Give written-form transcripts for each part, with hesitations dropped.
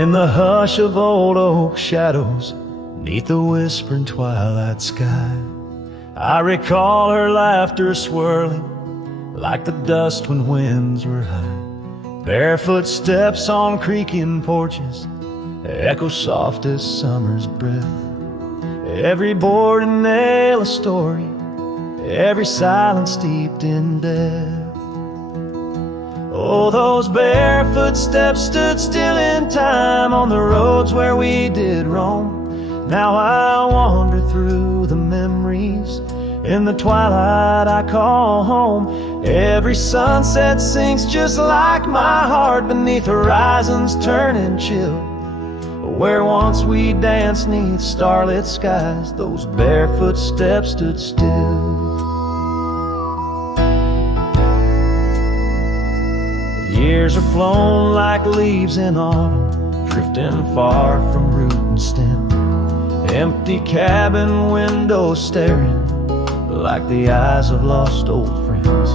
In the hush of old oak shadows, 'neath the whispering twilight sky, I recall her laughter swirling like the dust when winds were high. Barefoot steps on creaking porches echo soft as summer's breath. Every board and nail a story, every silence steeped in death. Oh, those barefoot steps stood still in time on the roads where we did roam. Now I wander through the memories in the twilight I call home. Every sunset sinks just like my heart beneath horizons turning chill. Where once we danced 'neath starlit skies, those barefoot steps stood still. Years are flown like leaves in autumn, drifting far from root and stem. Empty cabin windows staring like the eyes of lost old friends.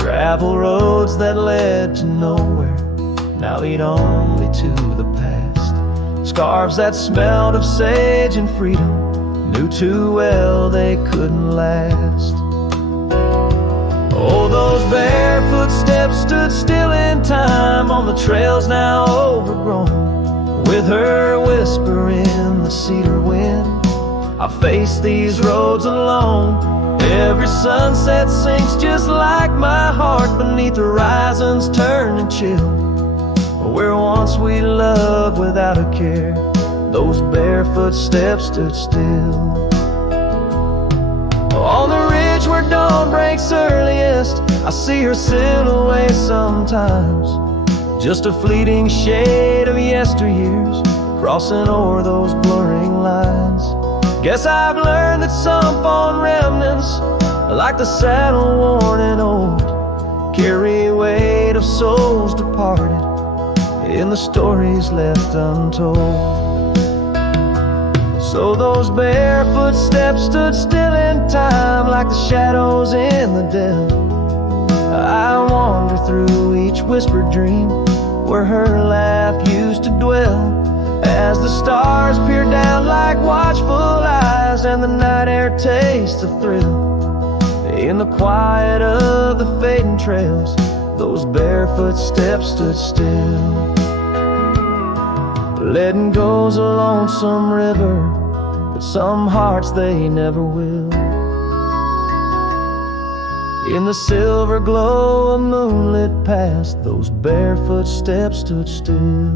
Gravel roads that led to nowhere now lead only to the past. Scarves that smelled of sage and freedom knew too well they couldn't last. Oh, those barefoot steps stood still in time on the trails now overgrown. With her whisper in the cedar wind, I face these roads alone. Every sunset sinks just like my heart beneath horizons turning chill. Where once we loved without a care, those barefoot steps stood still. On the ridge where dawn breaks earliest, I see her silhouette sometimes. Just a fleeting shade of yesteryears crossing o'er those blurring lines. Guess I've learned that some fond remnants, like the saddle worn and old, carry weight of souls departed in the stories left untold. So those barefoot steps stood still in time like the shadows in the dell. I wander through each whispered dream where her laugh used to dwell. As the stars peer down like watchful eyes and the night air tastes the thrill. In the quiet of the fading trails, those barefoot steps stood still. Letting go's a lonesome river, but some hearts they never will. In the silver glow of moonlit past, those barefoot steps stood still.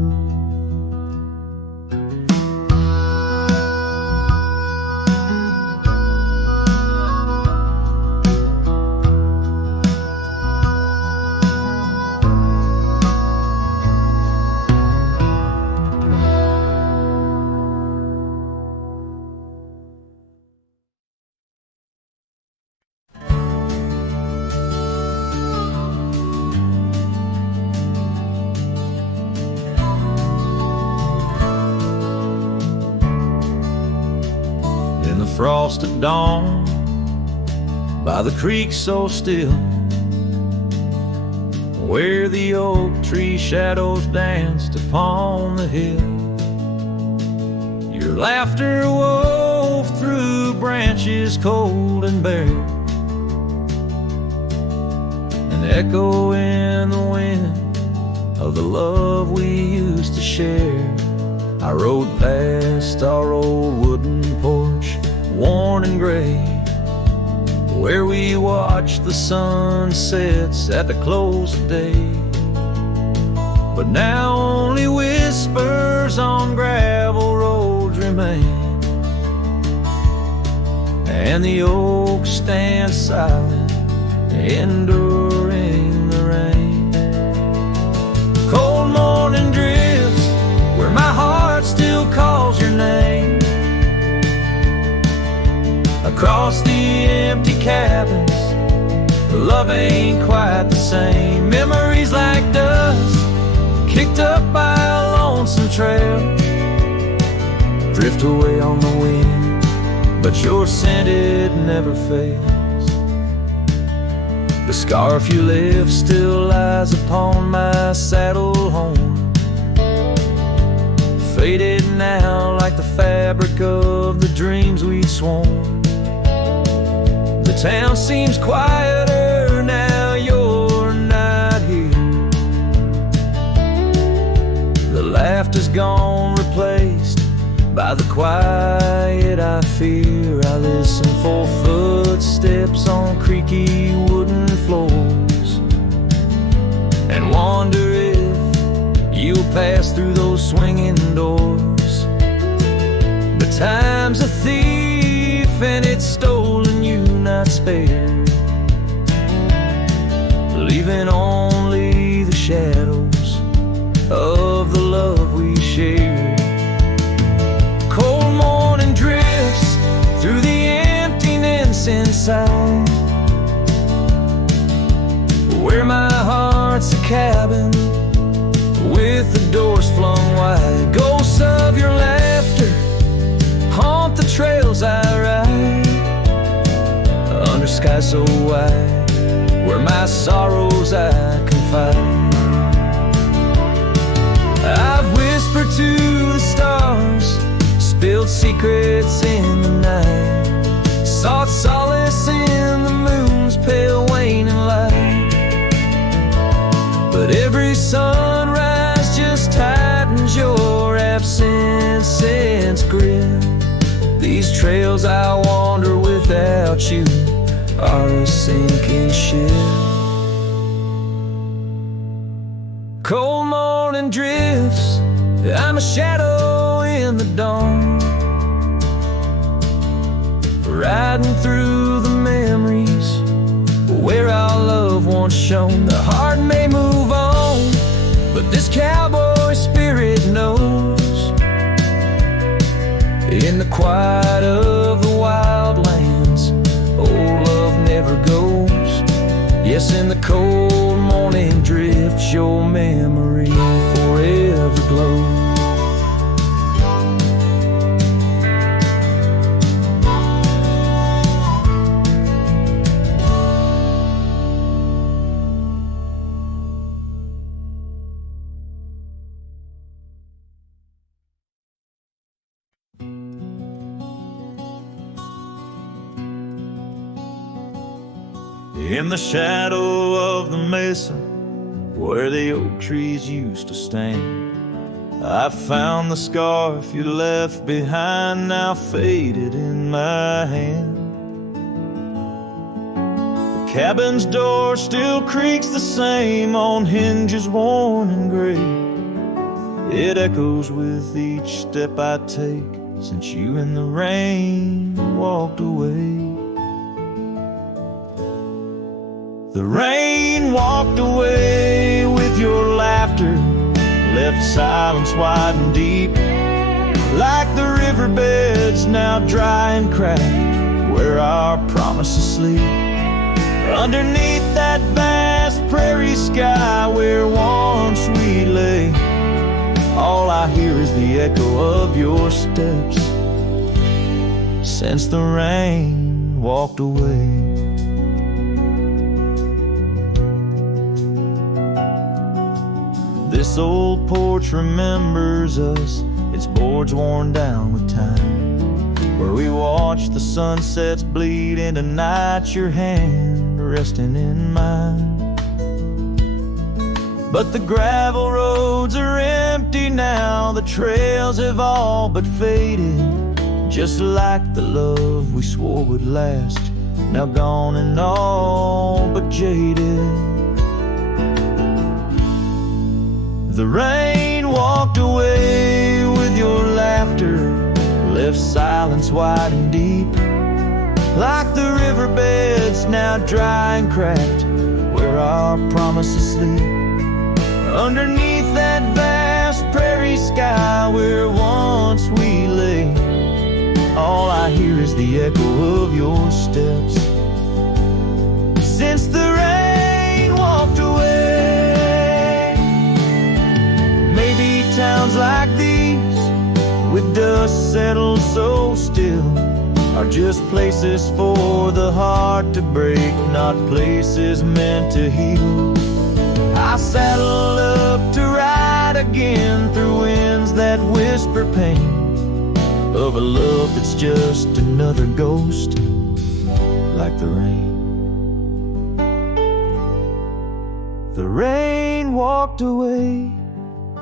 Frost at dawn, by the creek so still, where the oak tree shadows danced upon the hill. Your laughter wove through branches cold and bare, an echo in the wind of the love we used to share. I rode past our old wooden porch, worn and gray, where we watched the sunsets at the close of day. But now only whispers on gravel roads remain, and the oak stands silent, enduring the rain. Cold morning drifts where my heart still calls your name. Across the empty cabins, love ain't quite the same. Memories like dust, kicked up by a lonesome trail, drift away on the wind, but your scent it never fails. The scarf you left still lies upon my saddle horn, faded now like the fabric of the dreams we'd sworn. The town seems quieter now you're not here. The laughter's gone, replaced by the quiet I fear. I listen for footsteps on creaky wooden floors and wonder if you'll pass through those swinging doors. But time's a thief and it's stolen you, not spared, leaving only the shadows of the love we shared. Cold morning drifts through the emptiness inside, where my heart's a cabin with the doors flung wide. Ghosts of your laughter haunt the trails I ride, under sky so wide, where my sorrows I confide. I've whispered to the stars, spilled secrets in the night, sought solace in the moon's pale waning light. But every sunrise just tightens your absence grip. These trails I wander without you are a sinking ship. Cold morning drifts, I'm a shadow in the dawn, riding through the memories where our love once shone. The heart may move on, but this cowboy spirit knows. In the quiet of the wild lands, old love never goes. Yes, in the cold morning drifts, your memory forever glows. In the shadow of the mesa, where the oak trees used to stand, I found the scarf you left behind, now faded in my hand. The cabin's door still creaks the same on hinges worn and gray. It echoes with each step I take since you in the rain walked away. The rain walked away with your laughter, left silence wide and deep, like the riverbeds now dry and cracked, where our promises sleep. Underneath that vast prairie sky where once we lay, all I hear is the echo of your steps since the rain walked away. This old porch remembers us, its boards worn down with time, where we watch the sunsets bleed into night, your hand resting in mine. But the gravel roads are empty now, the trails have all but faded, just like the love we swore would last, now gone and all but jaded. The rain walked away with your laughter, left silence wide and deep, like the riverbeds now dry and cracked, where our promises sleep. Underneath that vast prairie sky where once we lay, all I hear is the echo of your steps since the rain walked away. Maybe towns like these, with dust settled so still, are just places for the heart to break, not places meant to heal. I saddle up to ride again through winds that whisper pain of a love that's just another ghost, like the rain. The rain walked away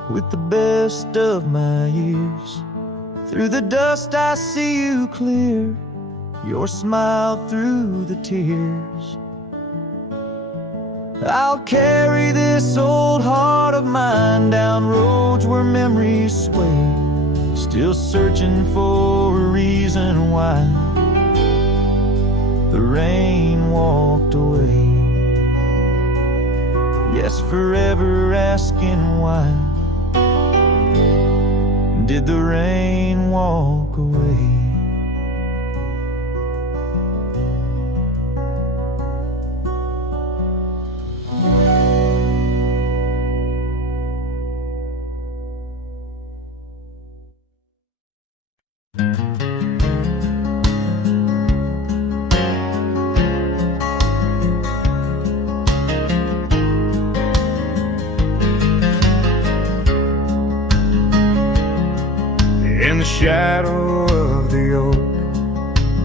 with the best of my years. Through the dust I see you clear, your smile through the tears. I'll carry this old heart of mine down roads where memories sway, still searching for a reason why the rain walked away. Yes, forever asking why did the rain walk away? In the shadow of the oak,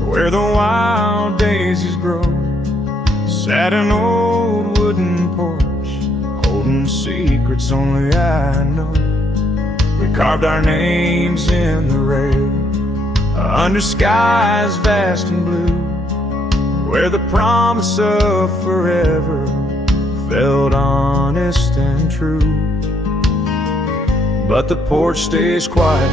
where the wild daisies grow, sat an old wooden porch, holding secrets only I know. We carved our names in the rail, under skies vast and blue, where the promise of forever felt honest and true. But the porch stays quiet,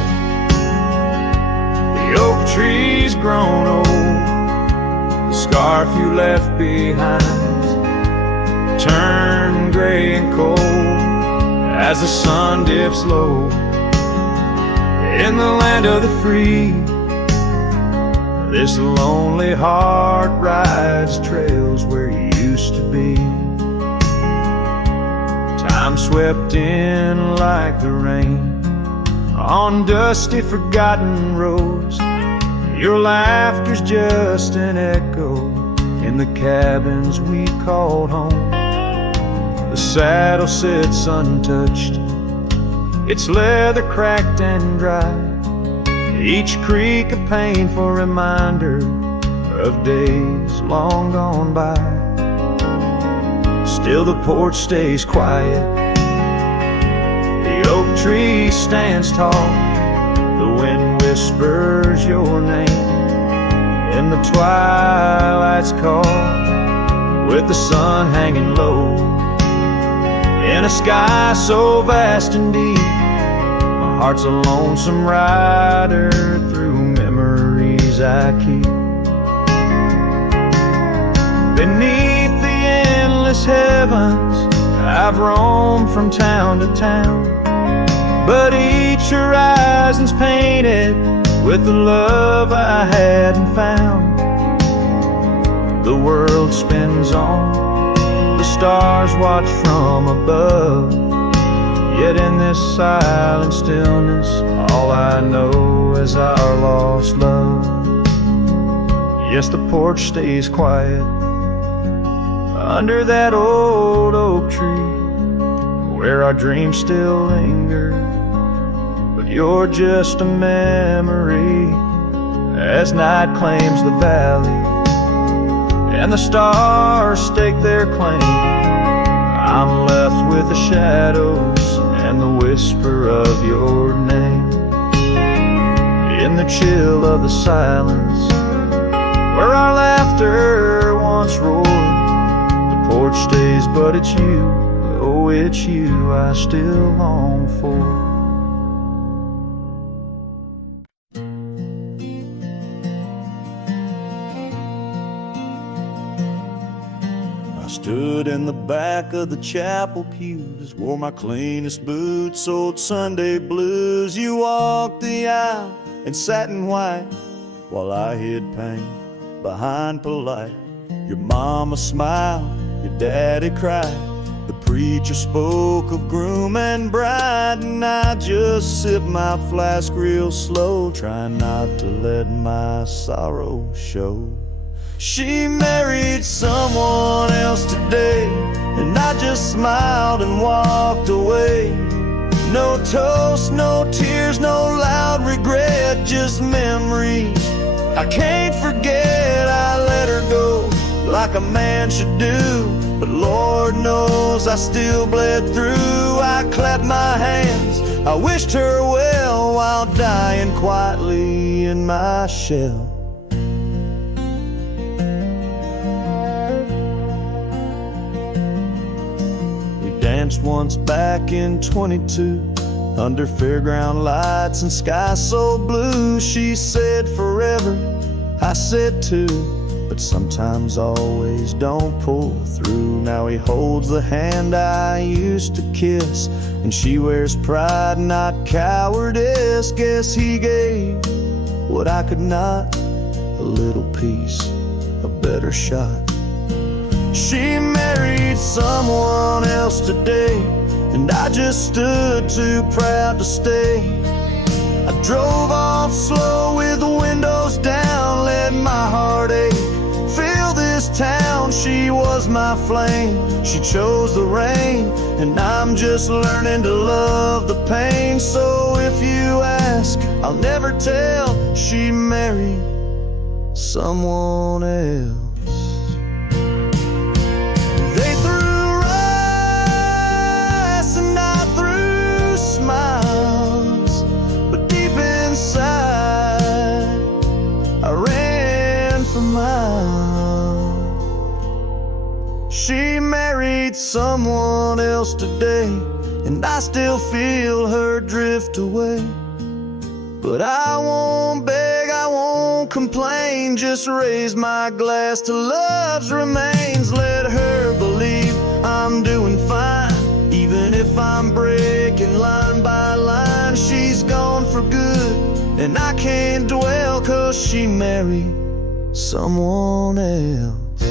the oak tree's grown old, the scarf you left behind turned gray and cold as the sun dips low. In the land of the free, this lonely heart rides trails where you used to be. Time swept in like the rain on dusty forgotten roads. Your laughter's just an echo in the cabins we called home. The saddle sits untouched, its leather cracked and dry, each creak a painful reminder of days long gone by. Still the porch stays quiet, the oak tree stands tall, the wind whispers your name in the twilight's call, with the sun hanging low in a sky so vast and deep. My heart's a lonesome rider through memories I keep. Beneath the endless heavens I've roamed from town to town, but each horizon's painted with the love I hadn't found. The world spins on, the stars watch from above, yet in this silent stillness all I know is our lost love. Yes, the porch stays quiet under that old oak tree where our dreams still linger, but you're just a memory as night claims the valley and the stars stake their claim. I'm left with the shadows and the whisper of your name in the chill of the silence where our laughter once roared. The porch stays, but it's you, oh it's you I still long for. Stood in the back of the chapel pews, wore my cleanest boots, old Sunday blues. You walked the aisle in satin white while I hid pain behind polite. Your mama smiled, your daddy cried, the preacher spoke of groom and bride, and I just sipped my flask real slow, trying not to let my sorrow show. She married someone else today, and I just smiled and walked away. No toast, no tears, no loud regret, just memories. I can't forget I let her go like a man should do, but Lord knows I still bled through. I clapped my hands, I wished her well while dying quietly in my shell. We danced once back in 22 under fairground lights and sky so blue. She said forever, I said too, but sometimes always don't pull through. Now he holds the hand I used to kiss, and she wears pride, not cowardice. Guess he gave what I could not, a little piece, a better shot. She married someone else today, and I just stood too proud to stay. I drove off slow with the windows down, let my heart ache fill this town. She was my flame, she chose the rain, and I'm just learning to love the pain. So if you ask, I'll never tell. She married someone else. They threw rice and I threw smiles, but deep inside I ran for miles. She married someone else today, and I still feel her drift away. But I won't beg, I won't complain, just raise my glass to love's remains. Let her believe I'm doing fine, even if I'm breaking line by line. She's gone for good, and I can't dwell, 'cause she married someone else.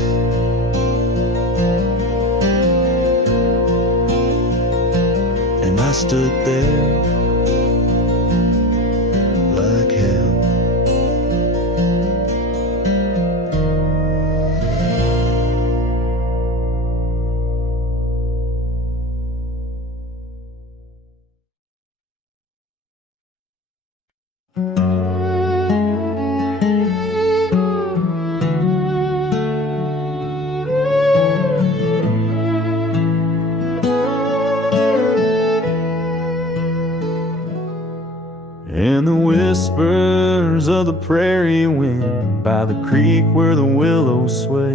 And I stood there like hell. In the whispers of the prairie wind, by the creek where the willows sway,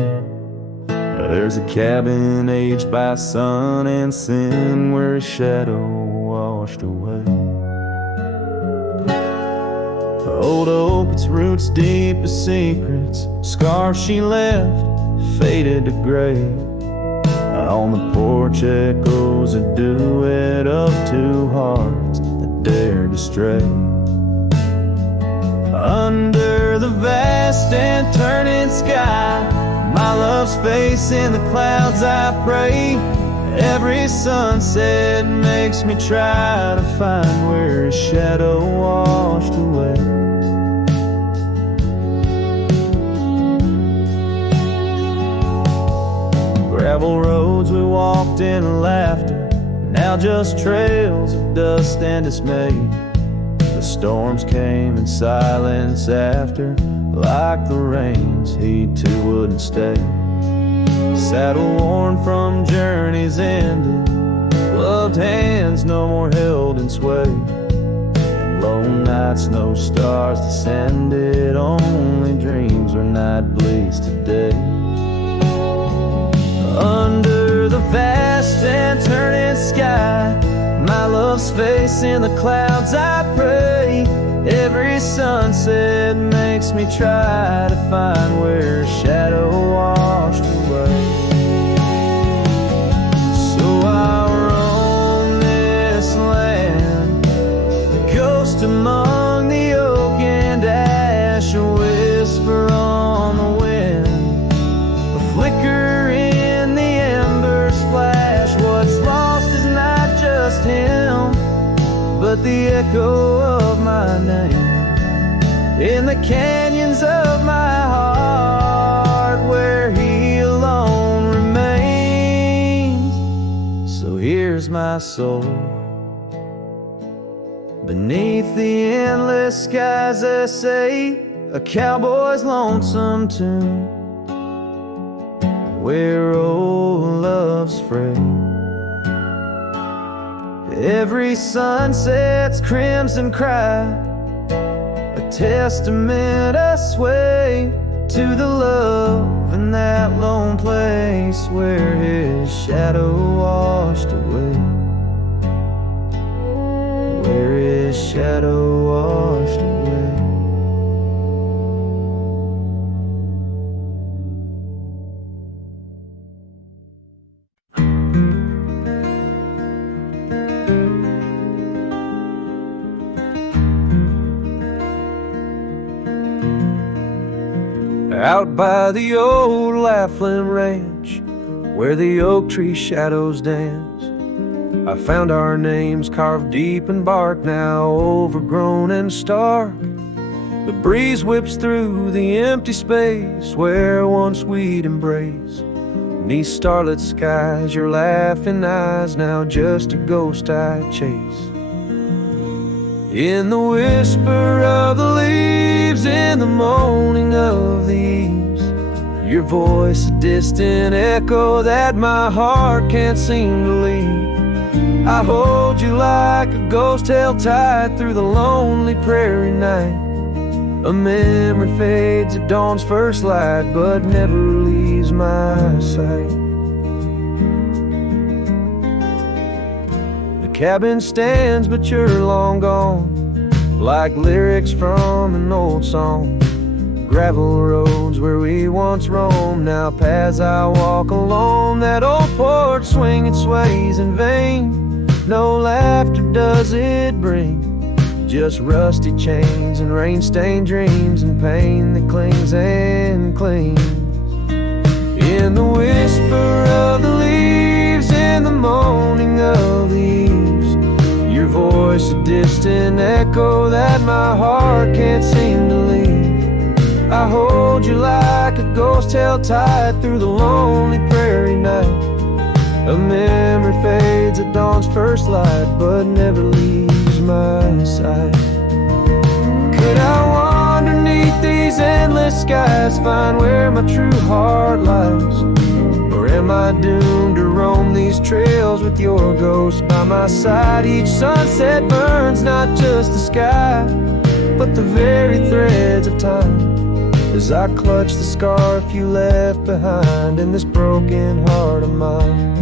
there's a cabin aged by sun and sin, where a shadow washed away. The old oak, its roots deep as secrets, scars she left faded to gray. On the porch echoes a duet of two hearts that dared to stray. Under the vast and turning sky, my love's face in the clouds I pray. Every sunset makes me try to find where his shadow washed away. Gravel roads we walked in laughter, now just trails of dust and dismay. The storms came in silence after, like the rains, he too wouldn't stay. Saddle worn from journeys ended, gloved hands no more held in sway. And lone nights, no stars descended, only dreams where night bleeds today. Under the vast and turning sky, my love's face in the clouds I pray. Every sunset makes me try to find where a shadow washed away. So I roam this land, a ghost among the oak and ash, a whisper on the wind, a flicker in the embers flash. What's lost is not just him, but the echo of my name in the canyons of my heart. my soul. Beneath the endless skies, they say, a cowboy's lonesome tune, where old love's frayed. Every sunset's crimson cry, a testament I sway to the love in that lone place where his shadow washed away. Where his shadow washed away. Out by the old Laughlin Ranch, where the oak tree shadows dance, I found our names carved deep in bark, now overgrown and stark. The breeze whips through the empty space where once we'd embrace. Beneath starlit skies, your laughing eyes, now just a ghost I chase. In the whisper of the leaves, in the moaning of the eaves, your voice a distant echo that my heart can't seem to leave. I hold you like a ghost held tight through the lonely prairie night. A memory fades at dawn's first light, but never leaves my sight. The cabin stands, but you're long gone, like lyrics from an old song. Gravel roads where we once roamed, now paths I walk alone. That old porch swing, it sways in vain. No laughter does it bring, just rusty chains and rain-stained dreams and pain that clings and clings. In the whisper of the leaves, in the moaning of the eaves, your voice a distant echo that my heart can't seem to leave. I hold you like a ghost held tight through the lonely prairie night. A memory fades at dawn's first light, but never leaves my sight. Could I wander beneath these endless skies, find where my true heart lies? Or am I doomed to roam these trails with your ghost by my side? Each sunset burns not just the sky, but the very threads of time, as I clutch the scarf you left behind in this broken heart of mine.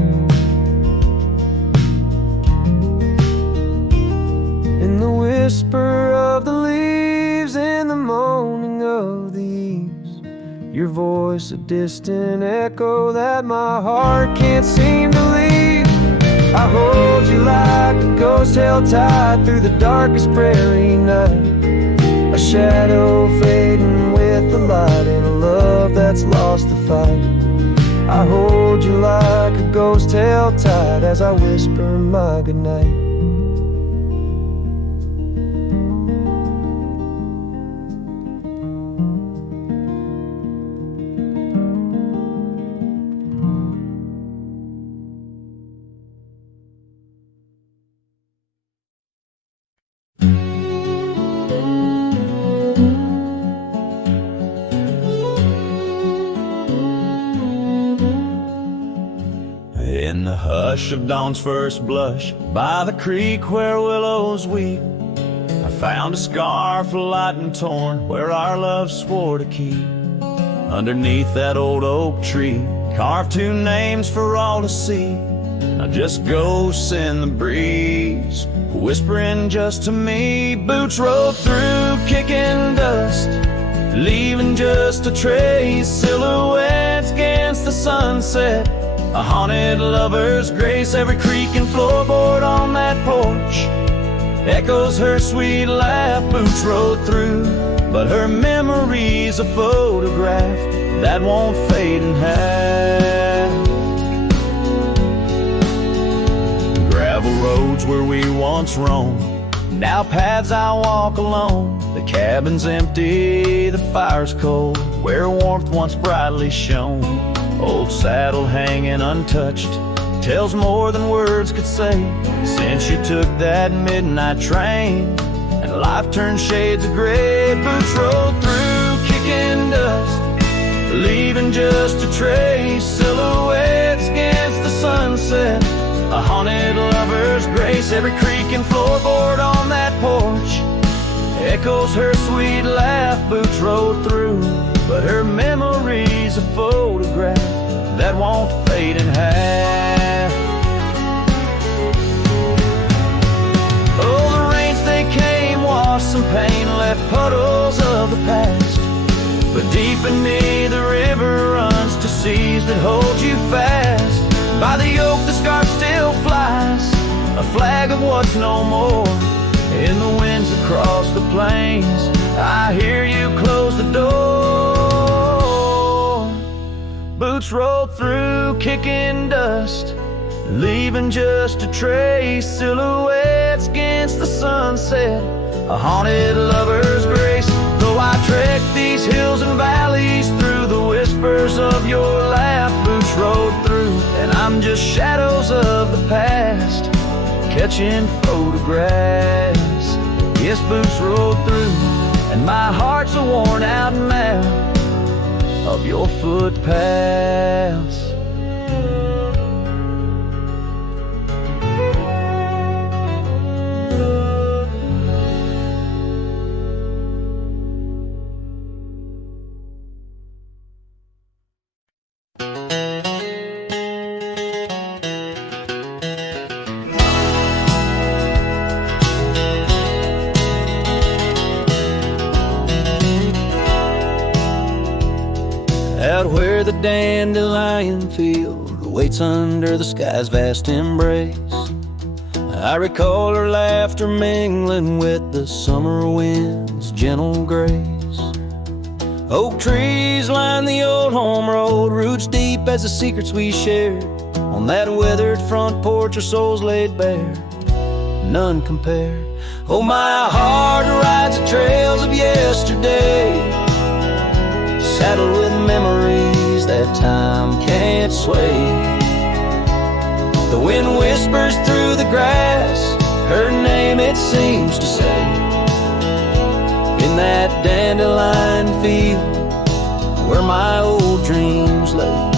In the whisper of the leaves, in the moaning of the eaves, your voice a distant echo that my heart can't seem to leave. I hold you like a ghost held tight through the darkest prairie night. A shadow fading with the light in a love that's lost the fight. I hold you like a ghost held tight as I whisper my goodnight. In the hush of dawn's first blush, by the creek where willows weep, I found a scarf light and torn where our love swore to keep. Underneath that old oak tree, carved two names for all to see. Now just ghosts in the breeze, whispering just to me. Boots rolled through, kicking dust, leaving just a trace. Silhouettes against the sunset, a haunted lover's grace. Every creak and floorboard on that porch echoes her sweet laugh. Boots rode through, but her memory's a photograph that won't fade in half. Gravel roads where we once roamed, now paths I walk alone. The cabin's empty, the fire's cold, where warmth once brightly shone. Old saddle hanging untouched, tells more than words could say. Since you took that midnight train and life turned shades of gray, boots rolled through, kicking dust, leaving just a trace. Silhouettes against the sunset, a haunted lover's grace. Every creak and floorboard on that porch echoes her sweet laugh. Boots rolled through, but her memory's a photograph that won't fade in half. Oh, the rains they came, washed some pain, left puddles of the past. But deep beneath the river runs to seas that hold you fast. By the oak the scarf still flies, a flag of what's no more. In the winds across the plains, I hear you close the door. Boots rolled through, kicking dust, leaving just a trace. Silhouettes against the sunset, a haunted lover's grace. Though I trek these hills and valleys through the whispers of your laugh, boots rolled through, and I'm just shadows of the past, catching photographs. Yes, boots rolled through, and my heart's a worn out map of your footpaths. Out where the dandelion field waits under the sky's vast embrace, I recall her laughter mingling with the summer wind's gentle grace. Oak trees line the old home road, roots deep as the secrets we shared. On that weathered front porch, our souls laid bare, none compared. Oh, my heart rides the trails of yesterday, saddled with memories that time can't sway. The wind whispers through the grass, her name it seems to say. In that dandelion field where my old dreams lay.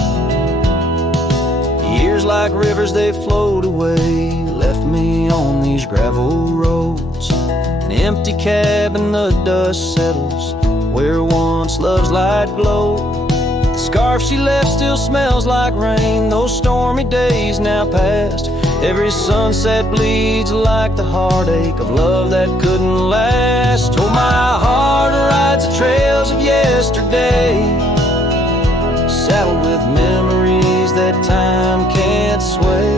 Years like rivers they flowed away, left me on these gravel roads. An empty cabin, the dust settles where once love's light glowed. The scarf she left still smells like rain, those stormy days now past. Every sunset bleeds like the heartache of love that couldn't last. Oh, my heart rides the trails of yesterday, saddled with memories that time can't sway.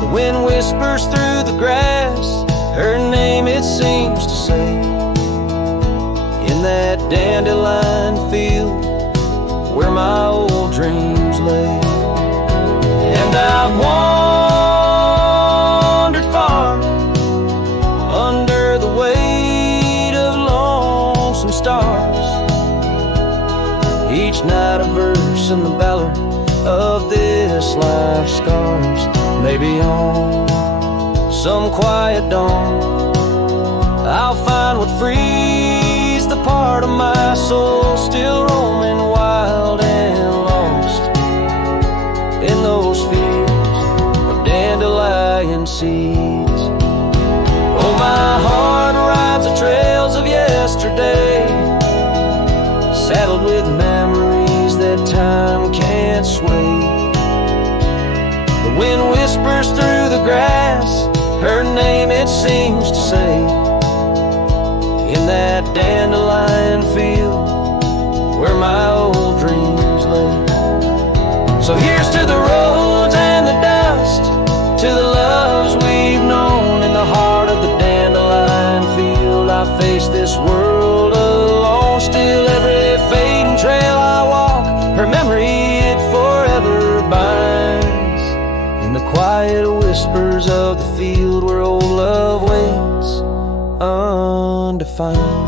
The wind whispers through the grass, her name it seems to say. In that dandelion field where my old dreams lay. And I've wandered far under the weight of lonesome stars, each night a verse in the ballad of this life's scars. Maybe on some quiet dawn I'll find what frees the part of my soul still roaming wild and lost in those fields of dandelion seeds. Oh, my heart rides the trails of yesterday, saddled with memories that time can't sway. The wind whispers through the grass, her name it seems to say. In that dandelion field where my old dreams lay. So here's to the roads and the dust, to the loves we've known. In the heart of the dandelion field I face this world alone. Still every fading trail I walk, her memory it forever binds. In the quiet whispers of the field where old love waits undefined.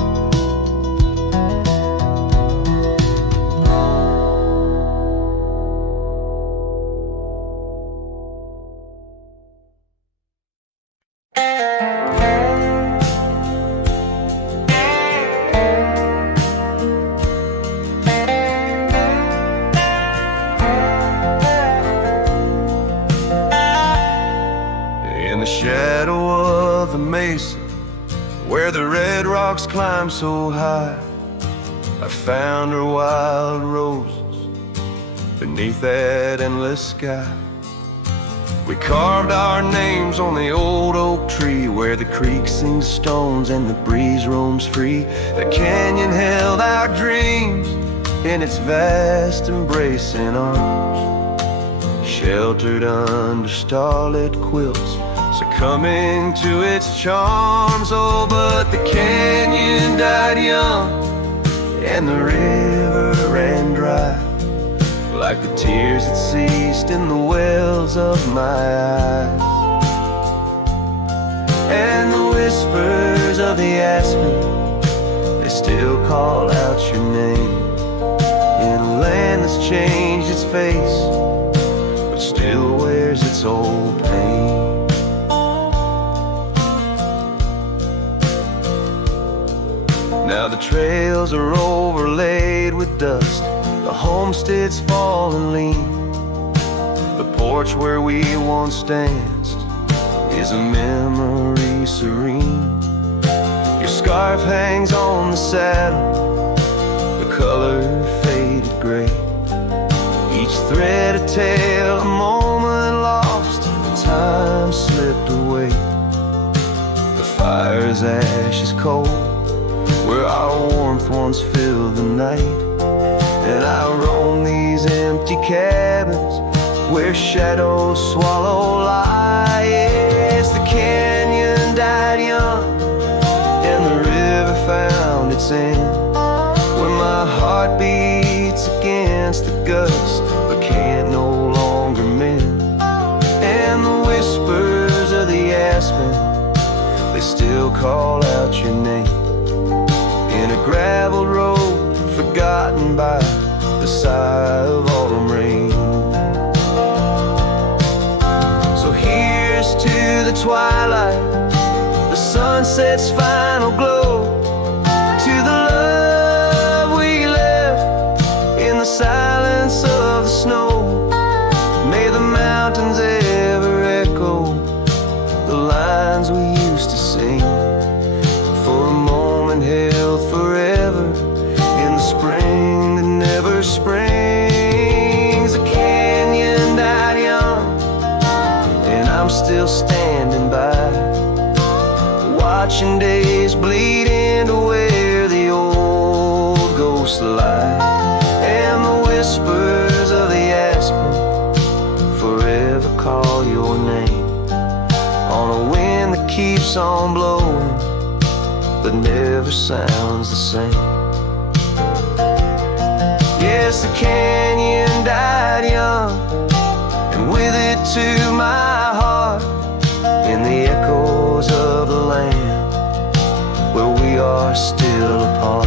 climb so high, I found her wild roses beneath that endless sky. We carved our names on the old oak tree, where the creek sings stones and the breeze roams free. The canyon held our dreams in its vast embracing arms, sheltered under starlit quilts, succumbing to its charms. Oh, but the canyon died young and the river ran dry, like the tears that ceased in the wells of my eyes. And the whispers of the aspen, they still call out your name, in a land that's changed its face, but still wears its old pain. Now the trails are overlaid with dust, the homestead's fallen lean. The porch where we once danced is a memory serene. Your scarf hangs on the saddle, the color faded gray, each thread a tale, a moment lost, and time slipped away. The fire's ashes cold, where our warmth once filled the night. And I roam these empty cabins where shadows swallow light. Yes, the canyon died young and the river found its end, where my heart beats against the gust but can't no longer mend. And the whispers of the aspen, they still call out your name, in a gravel road forgotten by the sigh of autumn rain. So here's to the twilight, the sunset's final glow, to the love we left in the silence of the snow. May the mountains ever echo the lines we used to sing, for a moment held forever in the spring that never springs. The canyon died young and I'm still standing by, watching days bleed into where the old ghosts lie. And the whispers of the aspen forever call your name, on a wind that keeps on blowing but never sounds the same. Yes, the canyon died young, and with it to my heart, in the echoes of the land where we are still apart.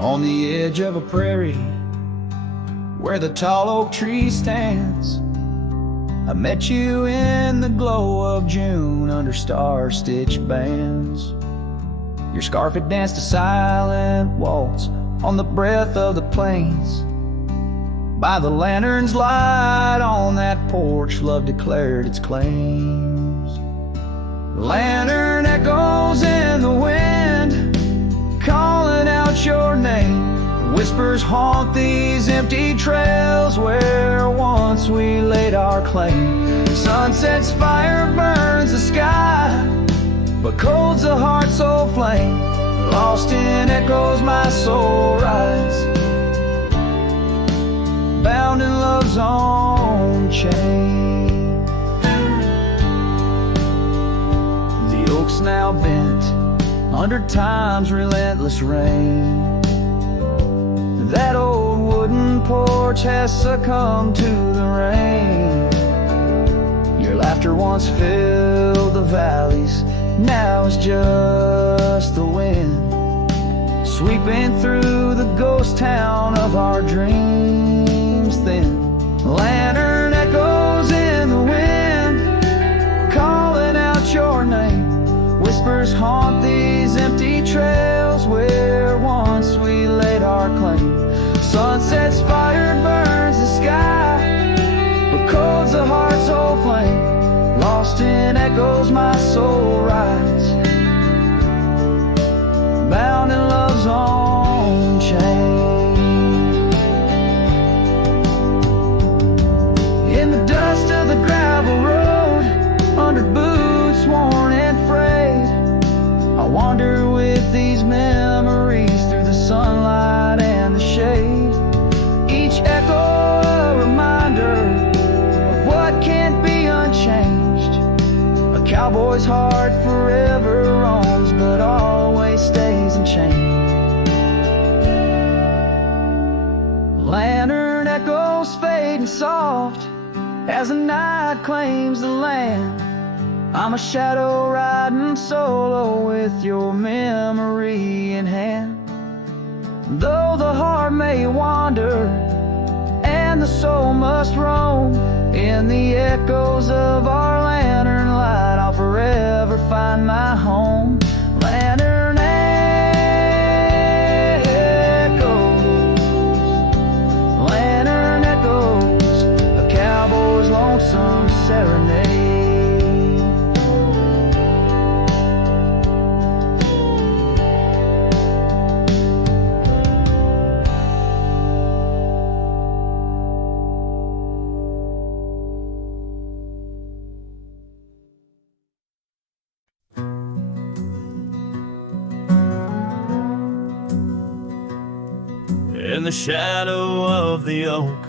On the edge of a prairie, where the tall oak tree stands, I met you in the glow of June under star-stitched bands. Your scarf had danced a silent waltz on the breath of the plains. By the lantern's light on that porch, love declared its claims. The lantern echoes in the wind, calling out your name. Whispers haunt these empty trails where once we laid our claim. Sunset's fire burns the sky, but cold's the heart so flame. Lost in echoes my soul rides, bound in love's own chain. The oak's now bent under time's relentless rain. That old wooden porch has succumbed to the rain. Your laughter once filled the valleys, now it's just the wind sweeping through the ghost town of our dreams. Then lantern echoes in the wind, calling out your name. Whispers haunt these empty trails where once we laid our claim. Sunset's fire burns the sky, but cold's the heart's old flame. Lost in echoes my soul rides, bound in love's own chain. In the dust of the gravel road, under boots worn and frayed, I wander with these memories through the sunlight and the shade. Each echo a reminder of what can't be unchanged. A cowboy's heart forever roams, but always stays unchained. Lantern echoes fading soft as the night claims the land. I'm a shadow riding solo with your memory in hand. Though the heart may wander and the soul must roam, in the echoes of our lantern light I'll forever find my home. Lantern echoes, lantern echoes, a cowboy's lonesome serenade. In the shadow of the oak,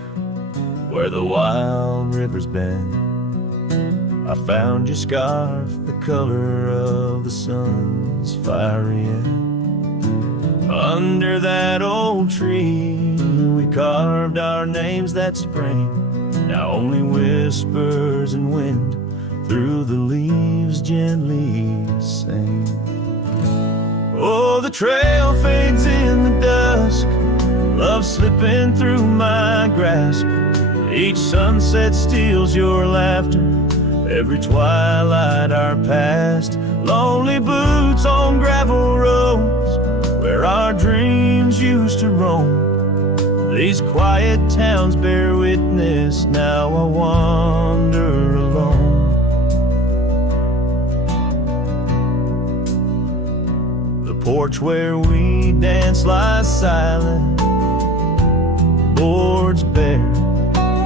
where the wild rivers bend, I found your scarf, the color of the sun's fiery end. Under that old tree, we carved our names that spring. Now only whispers and wind through the leaves gently sing. Oh, the trail fades in the dusk, love slipping through my grasp. Each sunset steals your laughter, every twilight our past. Lonely boots on gravel roads, where our dreams used to roam. These quiet towns bear witness, now I wander alone. The porch where we dance lies silent, boards bare,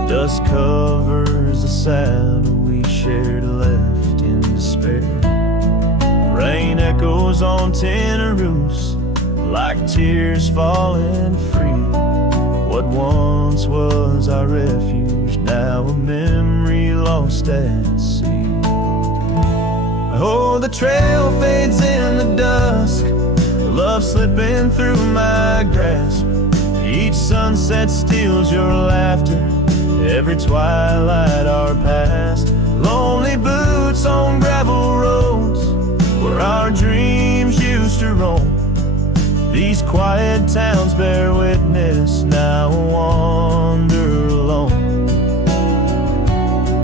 dust covers the saddle we shared, left in despair. Rain echoes on tin roofs like tears falling free. What once was our refuge, now a memory lost at sea. Oh, the trail fades in the dusk, love slipping through my grasp. Each sunset steals your laughter, every twilight our past. Lonely boots on gravel roads, where our dreams used to roam. These quiet towns bear witness, now I wander alone.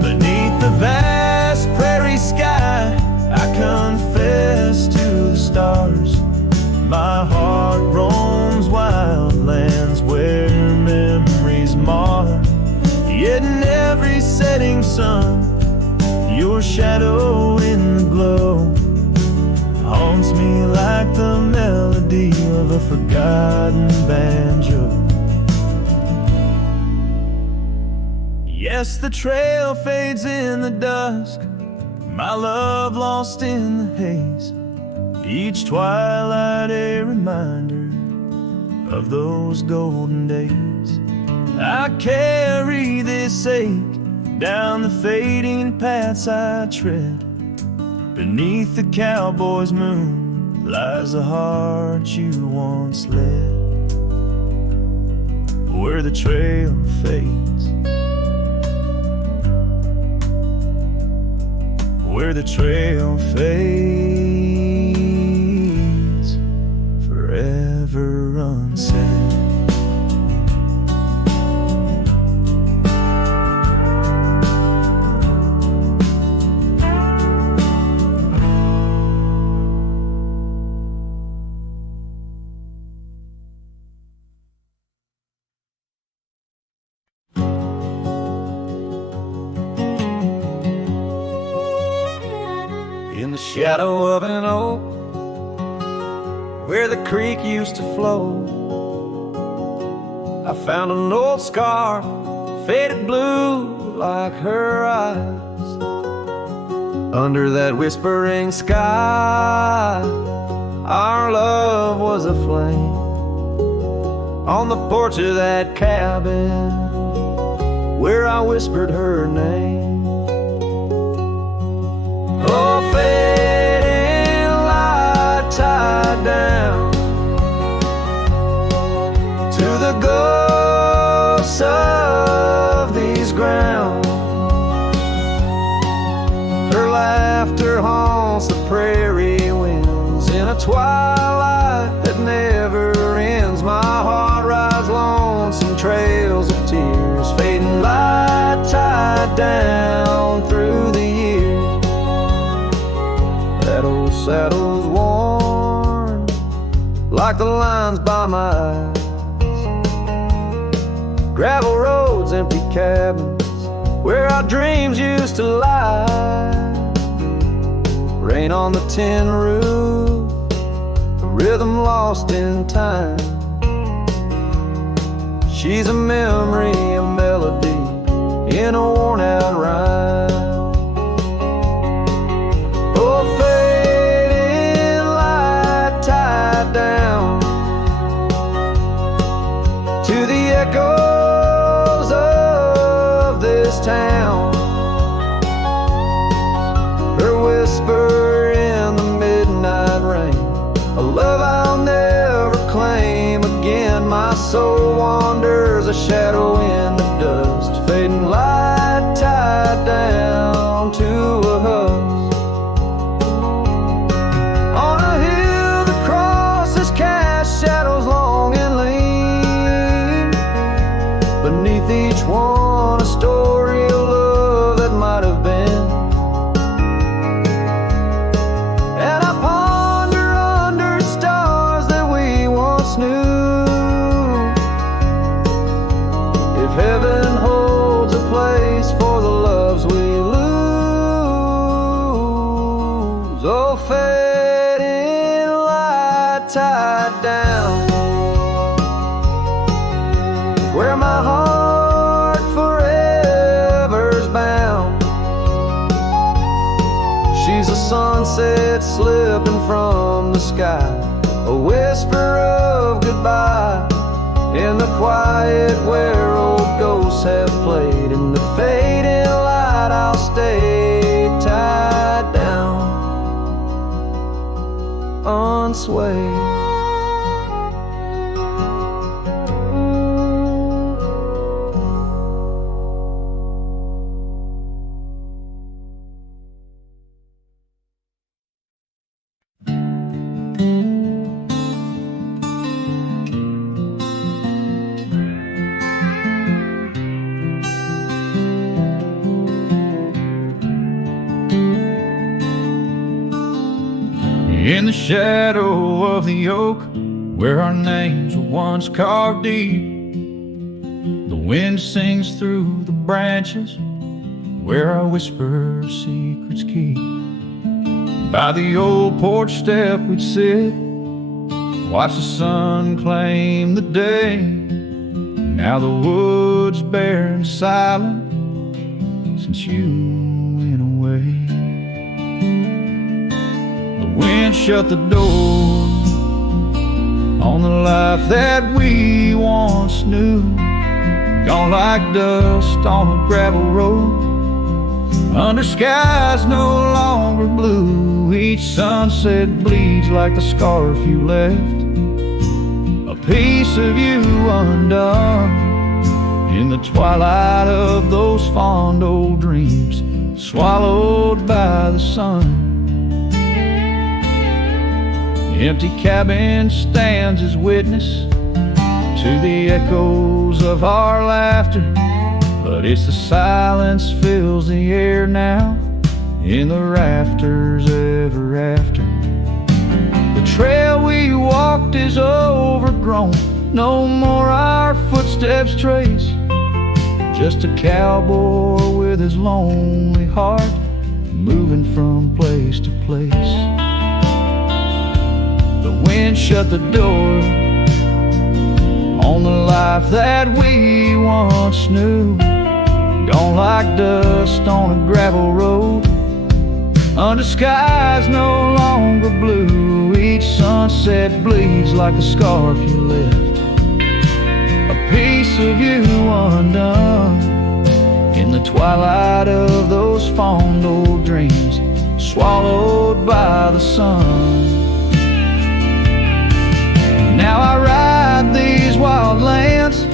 Beneath the vast prairie sky, I confess to the stars. My heart roams wild lands where memories mar. Yet in every setting sun, your shadow in the glow haunts me like the melody of a forgotten banjo. Yes, the trail fades in the dusk, my love lost in the haze. Each twilight a reminder of those golden days. I carry this ache down the fading paths I tread. Beneath the cowboy's moon lies a heart you once led. Where the trail fades, where the trail fades forever shadow of an oak where the creek used to flow, I found an old scarf, faded blue like her eyes. Under that whispering sky, our love was a flame. On the porch of that cabin where I whispered her name. Oh, fading light tied down to the ghosts of these grounds. Her laughter haunts the prairie winds in a twilight that never ends. My heart rides lonesome trails of tears, fading light tied down through the years. That old saddle's worn like the lines by my eyes. Gravel roads, empty cabins where our dreams used to lie. Rain on the tin roof, a rhythm lost in time. She's a memory, a melody in a worn out rhyme. Oh, fading light tied down to the echoes of this town. Her whisper in the midnight rain, a love I'll never claim again. My soul wanders a shadow in the dust, fading light tied down to a husk. On a hill the crosses cast shadows long and lean. Beneath each one a story of love that might have been. And I ponder under stars that we once knew. If heaven holds a place for the loves we lose. Oh, fading light tied down where my heart forever's bound. She's a sunset slipping from the sky, a whisper of goodbye in the quiet where old ghosts have played. In the fading light I'll stay tied down, unswayed. In the shadow of the oak where our names were once carved deep, the wind sings through the branches where our whisper secrets keep. By the old porch step we'd sit, watch the sun claim the day. Now the wood's bare and silent since you went away. The wind shut the door on the life that we once knew, gone like dust on a gravel road under skies no longer blue. Each sunset bleeds like the scarf you left, a piece of you undone in the twilight of those fond old dreams, swallowed by the sun. The empty cabin stands as witness to the echoes of our laughter, but it's the silence fills the air now in the rafters ever after. The trail we walked is overgrown, no more our footsteps trace, just a cowboy with his lonely heart moving from place to place. The wind shut the door on the life that we once knew. Gone like dust on a gravel road, under skies no longer blue. Each sunset bleeds like a scarf you left, a piece of you undone, in the twilight of those fond old dreams, swallowed by the sun. Now I ride these wild lands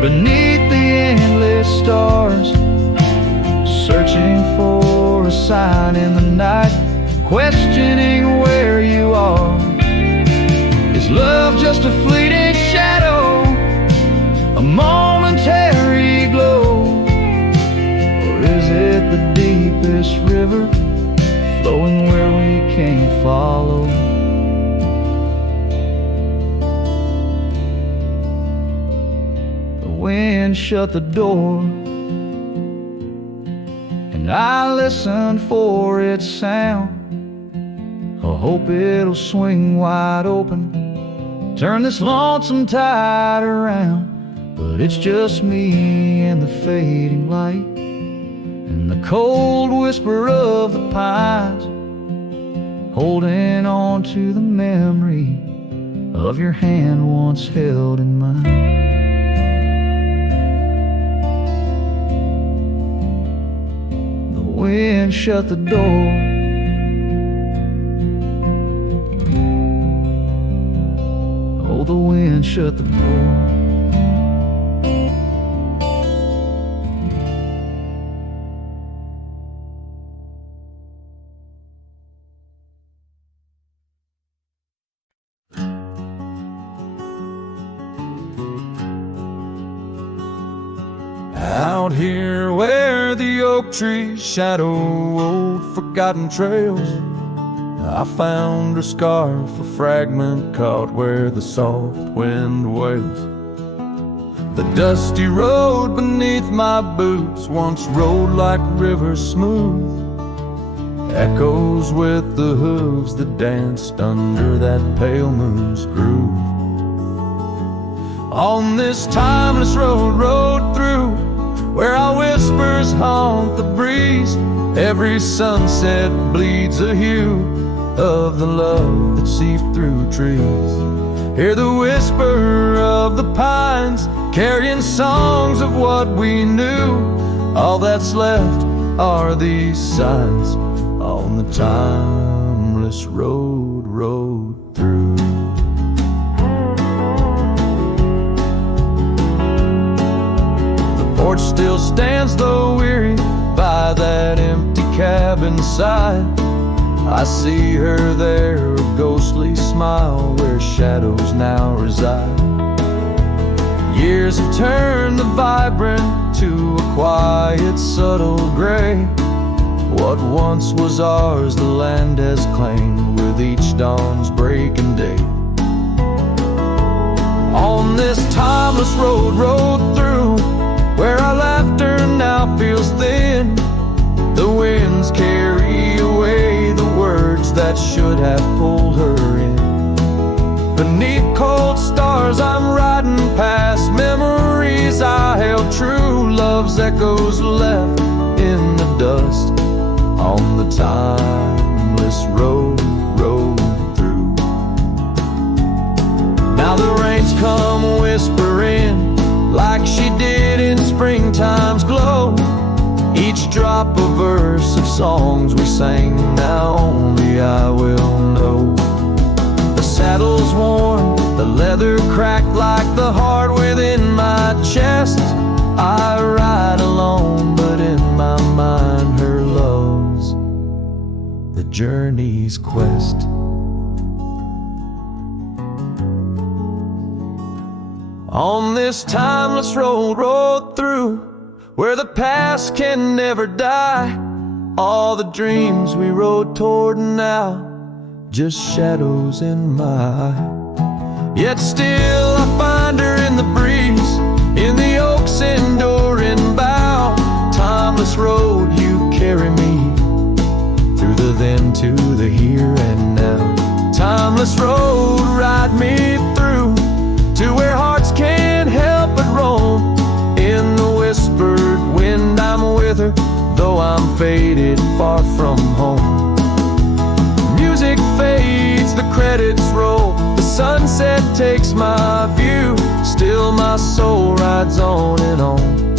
beneath the endless stars, searching for a sign in the night, questioning where you are. Is love just a fleeting shadow, a momentary glow, or is it the deepest river flowing where we can't follow? The wind shut the door, and I listened for its sound. I hope it'll swing wide open, turn this lonesome tide around. But it's just me and the fading light, and the cold whisper of the pines, holding on to the memory of your hand once held in mine. The wind shut the door, oh, the wind shut the door. Out here where the oak trees shadow old forgotten trails, I found a scarf, a fragment caught where the soft wind wails. The dusty road beneath my boots once rolled like rivers smooth, echoes with the hooves that danced under that pale moon's groove. On this timeless road rode through, where our whispers haunt the breeze. Every sunset bleeds a hue of the love that seeped through trees. Hear the whisper of the pines, carrying songs of what we knew. All that's left are these signs on the timeless road rode through. The porch still stands though weary by that empty cabin side. I see her there, a ghostly smile where shadows now reside. Years have turned the vibrant to a quiet, subtle gray. What once was ours, the land has claimed with each dawn's breaking day. On this timeless road rode through, where our laughter now feels thin. The winds carry away the words that should have pulled her in. Beneath cold stars I'm riding past memories I held true. Love's echoes left in the dust on the timeless road rode through. Now the rains come whispering like she did in springtime's glow. Each drop a verse of songs we sang, now only I will know. The saddle's worn, the leather cracked like the heart within my chest. I ride alone, but in my mind her love's the journey's quest. On this timeless road rode through, where the past can never die. All the dreams we rode toward now, just shadows in my eye. Yet still I find her in the breeze, in the oak's enduring bough. Timeless road, you carry me into the here and now. Timeless road, ride me through to where hearts can't help but roam. In the whispered wind I'm with her, though I'm faded far from home. Music fades, the credits roll, the sunset takes my view. Still my soul rides on and on,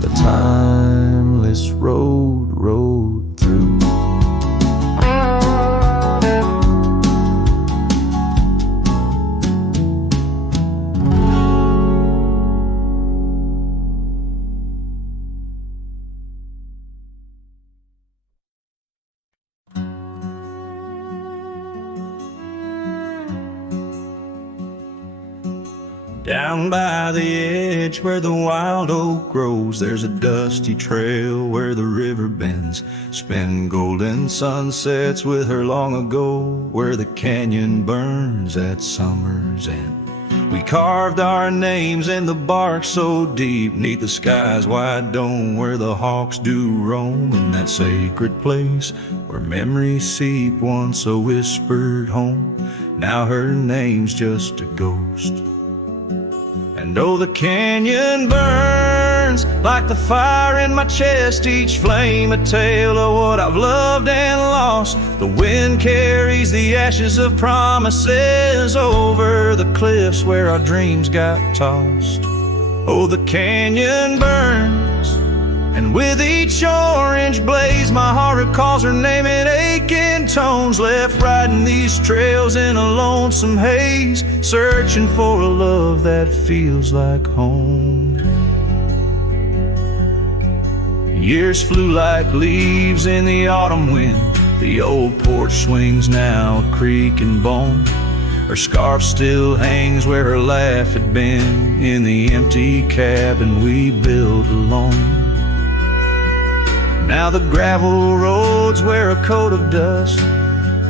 the timeless road through. Down by the edge where the wild oak grows, there's a dusty trail where the river bends. Spin golden sunsets with her long ago, where the canyon burns at summer's end. We carved our names in the bark so deep, 'neath the sky's wide dome, where the hawks do roam. In that sacred place where memories seep, once a whispered home, now her name's just a ghost. And oh, the canyon burns like the fire in my chest, each flame a tale of what I've loved and lost. The wind carries the ashes of promises over the cliffs where our dreams got tossed. Oh, the canyon burns, and with each orange blaze my heart recalls her name in aching tones. Left riding these trails in a lonesome haze, searching for a love that feels like home. Years flew like leaves in the autumn wind, the old porch swings now a creak and bone. Her scarf still hangs where her laugh had been, in the empty cabin we built alone. Now the gravel roads wear a coat of dust,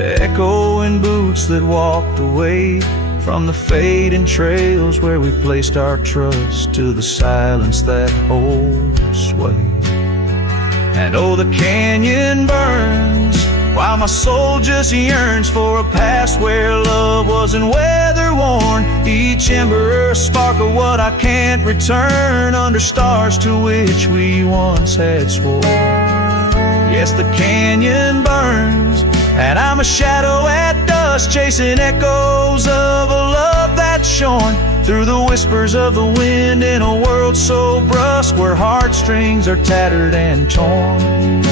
echoing boots that walked away from the fading trails where we placed our trust, to the silence that holds sway. And oh, the canyon burns while my soul just yearns for a past where love wasn't weather worn. Each ember a spark of what I can't return, under stars to which we once had sworn. Yes, the canyon burns, and I'm a shadow at dusk, chasing echoes of a love that's shorn through the whispers of the wind, in a world so brusque where heartstrings are tattered and torn.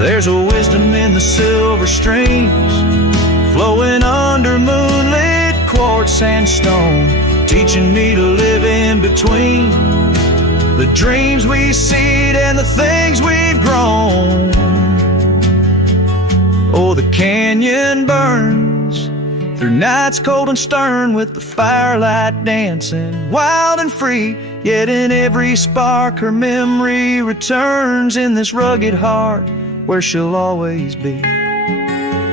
There's a wisdom in the silver streams flowing under moonlit quartz and stone, teaching me to live in between the dreams we seed and the things we've grown. Oh, the canyon burns through nights cold and stern, with the firelight dancing wild and free. Yet in every spark her memory returns, in this rugged heart where she'll always be.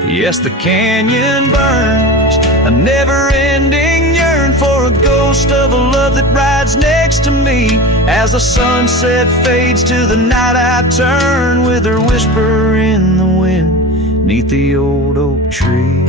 Yes, the canyon burns, a never-ending yearn for a ghost of a love that rides next to me. As the sunset fades to the night I turn, with her whisper in the wind 'neath the old oak tree.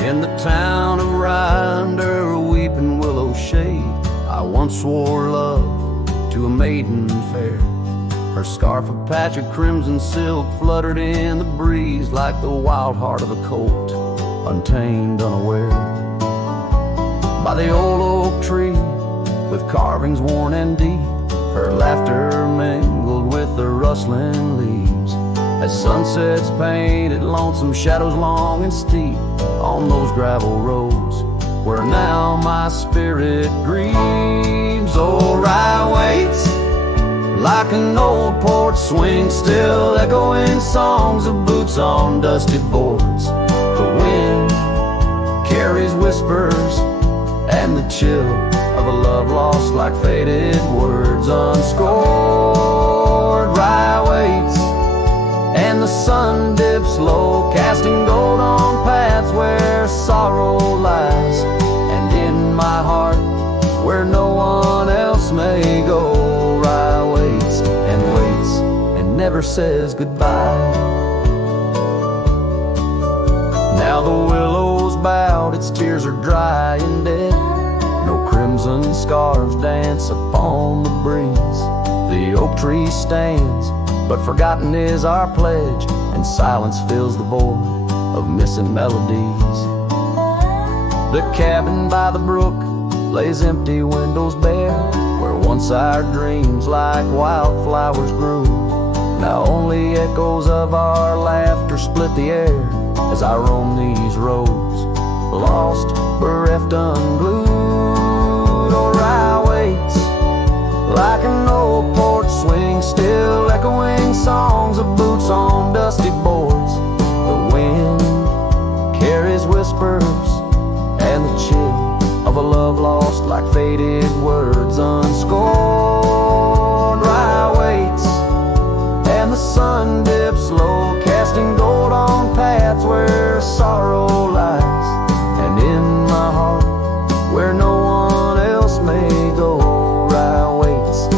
In the town of Rye, under a weeping willow shade, I once swore love to a maiden fair. Her scarf, a patch of crimson silk, fluttered in the breeze like the wild heart of a colt, untamed, unaware. By the old oak tree, with carvings worn and deep, her laughter mingled with the rustling leaves, as sunsets painted lonesome shadows long and steep on those gravel roads where now my spirit grieves. Oh, Rye waits like an old porch swing, still echoing songs of boots on dusty boards. The wind carries whispers and the chill of a love lost like faded words. Unscored rye waits, and the sun dips low, casting gold on paths where sorrow lies. And in my heart, where no one else may go, rye waits and never says goodbye. Now the willow's bowed, its tears are dry and dead. No crimson scarves dance upon the breeze. The oak tree stands, but forgotten is our pledge, and silence fills the void of missing melodies. The cabin by the brook lays empty, windows bare, where once our dreams like wildflowers grew. Now only echoes of our laughter split the air as I roam these roads, lost, bereft, unglued. Oh, rye waits like an old porch swing, still echoing songs of boots on dusty boards. The wind carries whispers and the chill of a love lost like faded words. Unscored rye waits, and the sun dips low, casting gold on paths where sorrow lies. And in my heart, where no one else may go, rye waits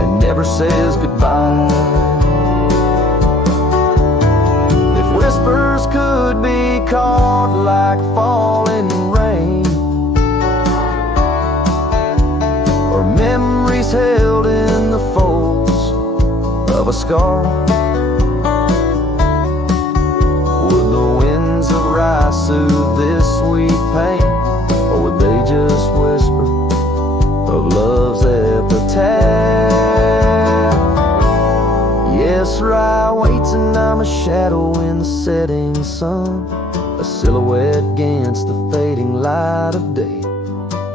and never says goodbye. If whispers could be caught like falling rain, or memories held in the folds of a scarf, would the winds of rye soothe this sweet pain, or would they just whisper of love's epitaph? Yes, rye waits and I'm a shadow in the setting sun, a silhouette against the fading light of day.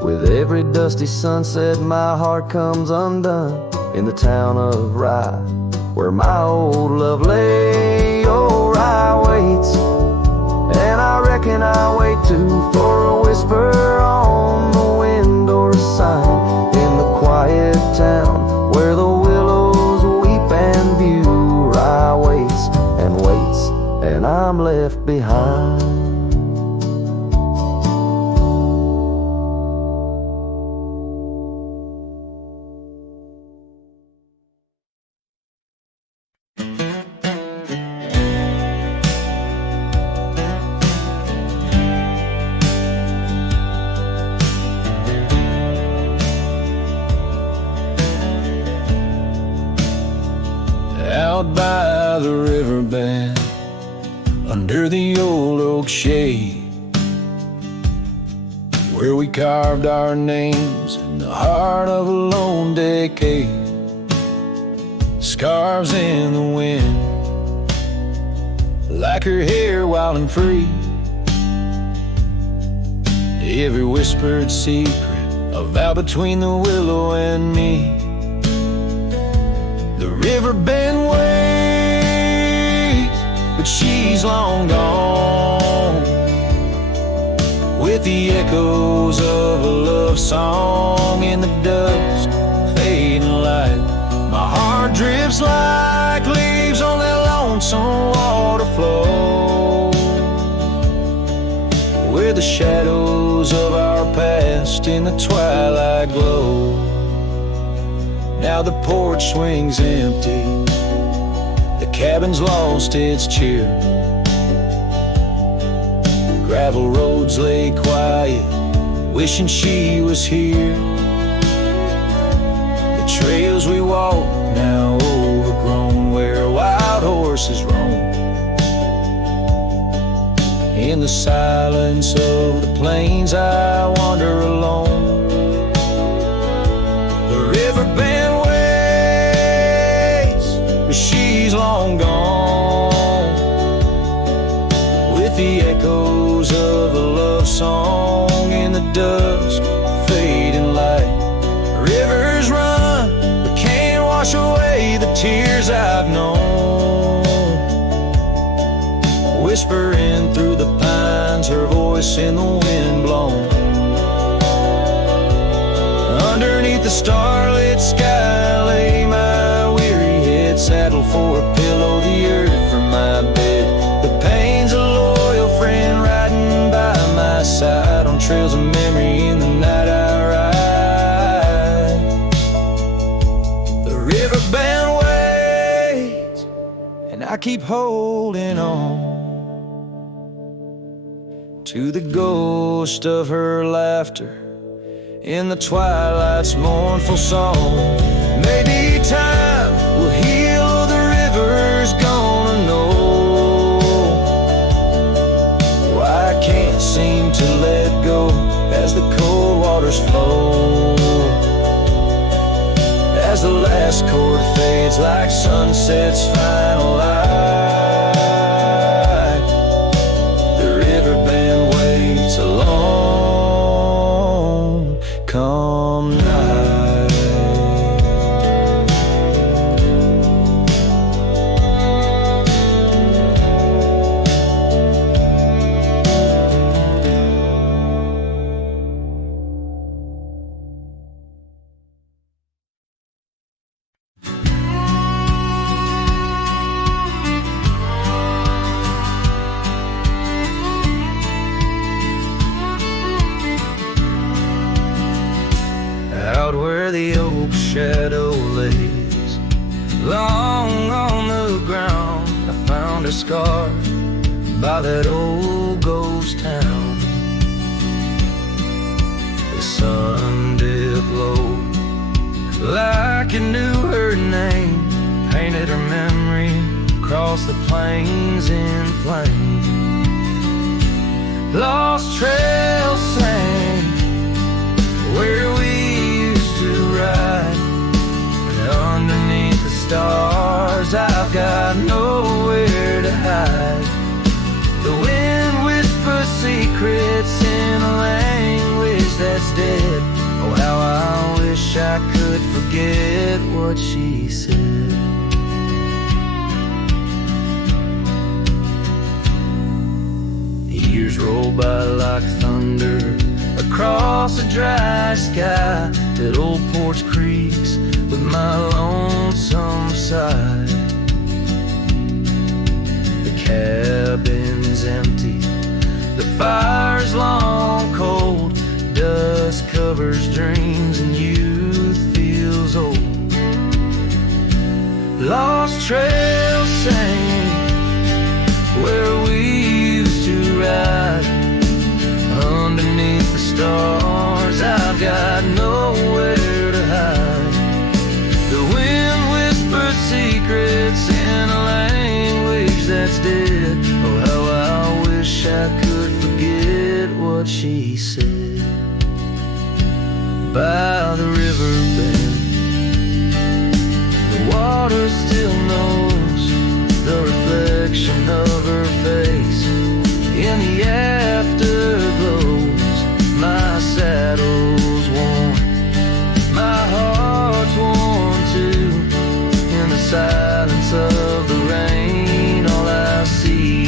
With every dusty sunset my heart comes undone in the town of Rye, where my old love lay. Oh, rye waits, and I reckon I wait too for a whisper on the window sign in the quiet town where the willows weep and view. Rye waits, and I'm left behind. Out by the riverbed, under the old oak shade, where we carved our names in the heart of a lone decade. Scarves in the wind, like her hair wild and free. Every whispered secret, a vow between the willow and me. The riverbend waits, but she's long gone, with the echoes of a love song in the dust, fading light. My heart drifts like leaves on that lonesome water flow, where the shadows of our past in the twilight glow. Now the porch swings empty, the cabin's lost its cheer. Gravel roads lay quiet, wishing she was here. The trails we walk now overgrown, where wild horses roam. In the silence of the plains I wander alone. The riverbend waits, but she's long gone, with the echoes of a love song in the dusk, fading light. Rivers run, but can't whispering through the pines, her voice in the wind blown. Underneath the starlit sky lay my weary head, saddled for a pillow, the earth for my bed. The pain's a loyal friend riding by my side, on trails of memory in the night I ride. The river band waits, and I keep holding on to the ghost of her laughter in the twilight's mournful song. Maybe time will heal, the river's gonna know. I can't seem to let go as the cold waters flow, as the last chord fades like sunset's final light. The river band waits alone come night. Out where the oak shadow lays long on the ground, I found a scar by that old ghost town. The sun dipped low like it knew her name, painted her memory across the plains in flame. Lost trails sang where we ride, and underneath the stars I've got nowhere to hide. The wind whispers secrets in a language that's dead. Oh, how I wish I could forget what she said. Years roll by like thunder across a dry sky, that old porch creaks with my lonesome side. The cabin's empty, the fire's long cold, dust covers dreams and youth feels old. Lost trails sing where we used to ride, underneath the stars I've got nowhere to hide. The wind whispers secrets in a language that's dead. Oh, how I wish I could forget what she said. By the river bend, the water still knows the reflection of her face in the afterglows. My saddle's worn, my heart's worn too. In the silence of the rain, all I see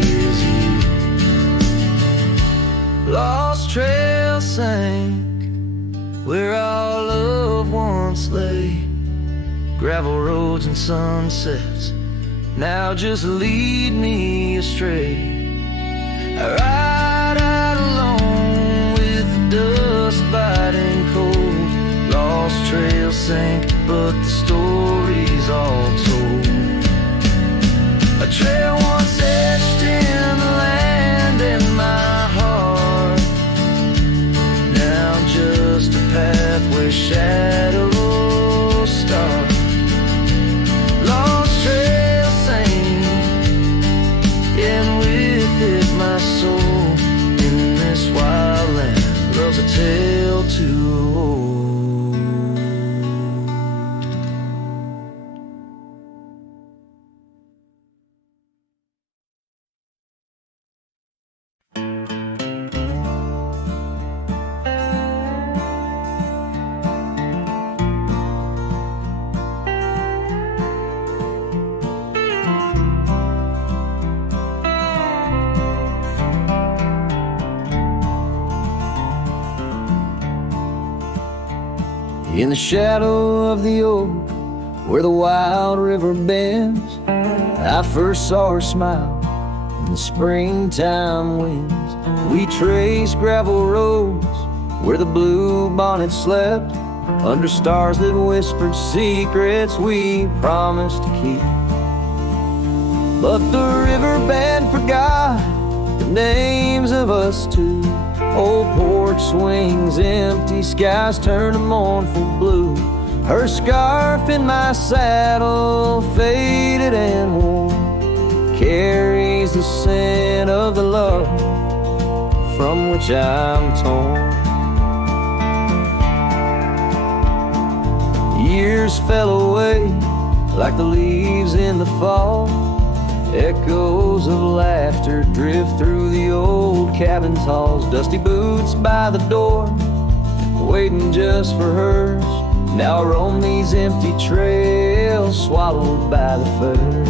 is you. Lost trail sank where our love once lay. Gravel roads and sunsets now just lead me astray. I ride out alone with the dust biting cold. Lost trails sank, but the story's all told. A trail once etched in the land and my heart, now just a path where shadows start. Lost trails sank, and with it my soul in this wild land loves a tale to In the shadow of the oak, where the wild river bends, I first saw her smile in the springtime winds. We traced gravel roads where the blue bonnet slept, under stars that whispered secrets we promised to keep. But the river band forgot the names of us two. Old porch swings empty, skies turn to mournful blue. Her scarf in my saddle, faded and worn, carries the scent of the love from which I'm torn. Years fell away like the leaves in the fall. Echoes of laughter drift through the old cabin's halls. Dusty boots by the door, waiting just for hers. Now I roam these empty trails, swallowed by the furs.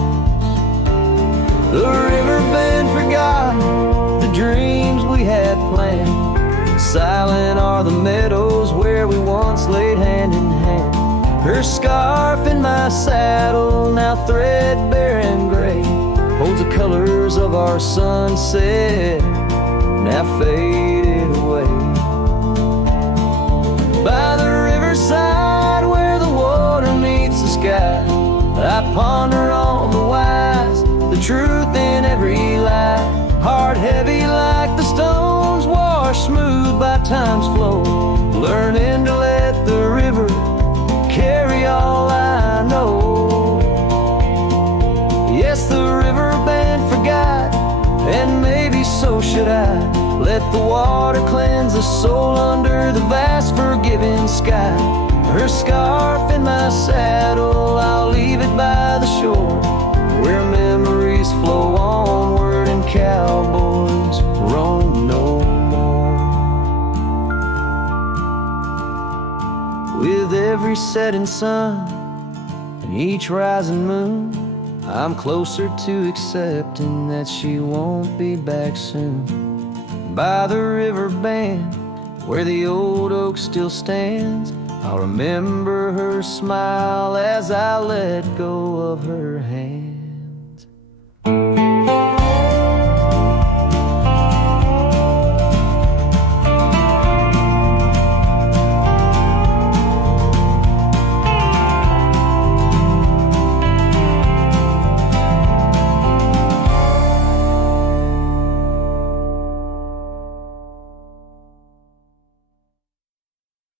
The river band forgot the dreams we had planned. Silent are the meadows where we once laid hand in hand. Her scarf in my saddle, now threadbare and gray, holds the colors of our sunset, now faded away. By the riverside where the water meets the sky, I ponder on the wise, the truth in every lie. Heart heavy like the stones, washed smooth by time's flow, learning to let the river carry all I know. Yes, the river band forgot, and maybe so should I. Let the water cleanse the soul under the vast forgiving sky. Her scarf in my saddle, I'll leave it by the shore, where memories flow onward and cowboys roam no more. With every setting sun and each rising moon, I'm closer to accepting that she won't be back soon. By the river band, where the old oak still stands, I'll remember her smile as I let go of her hand.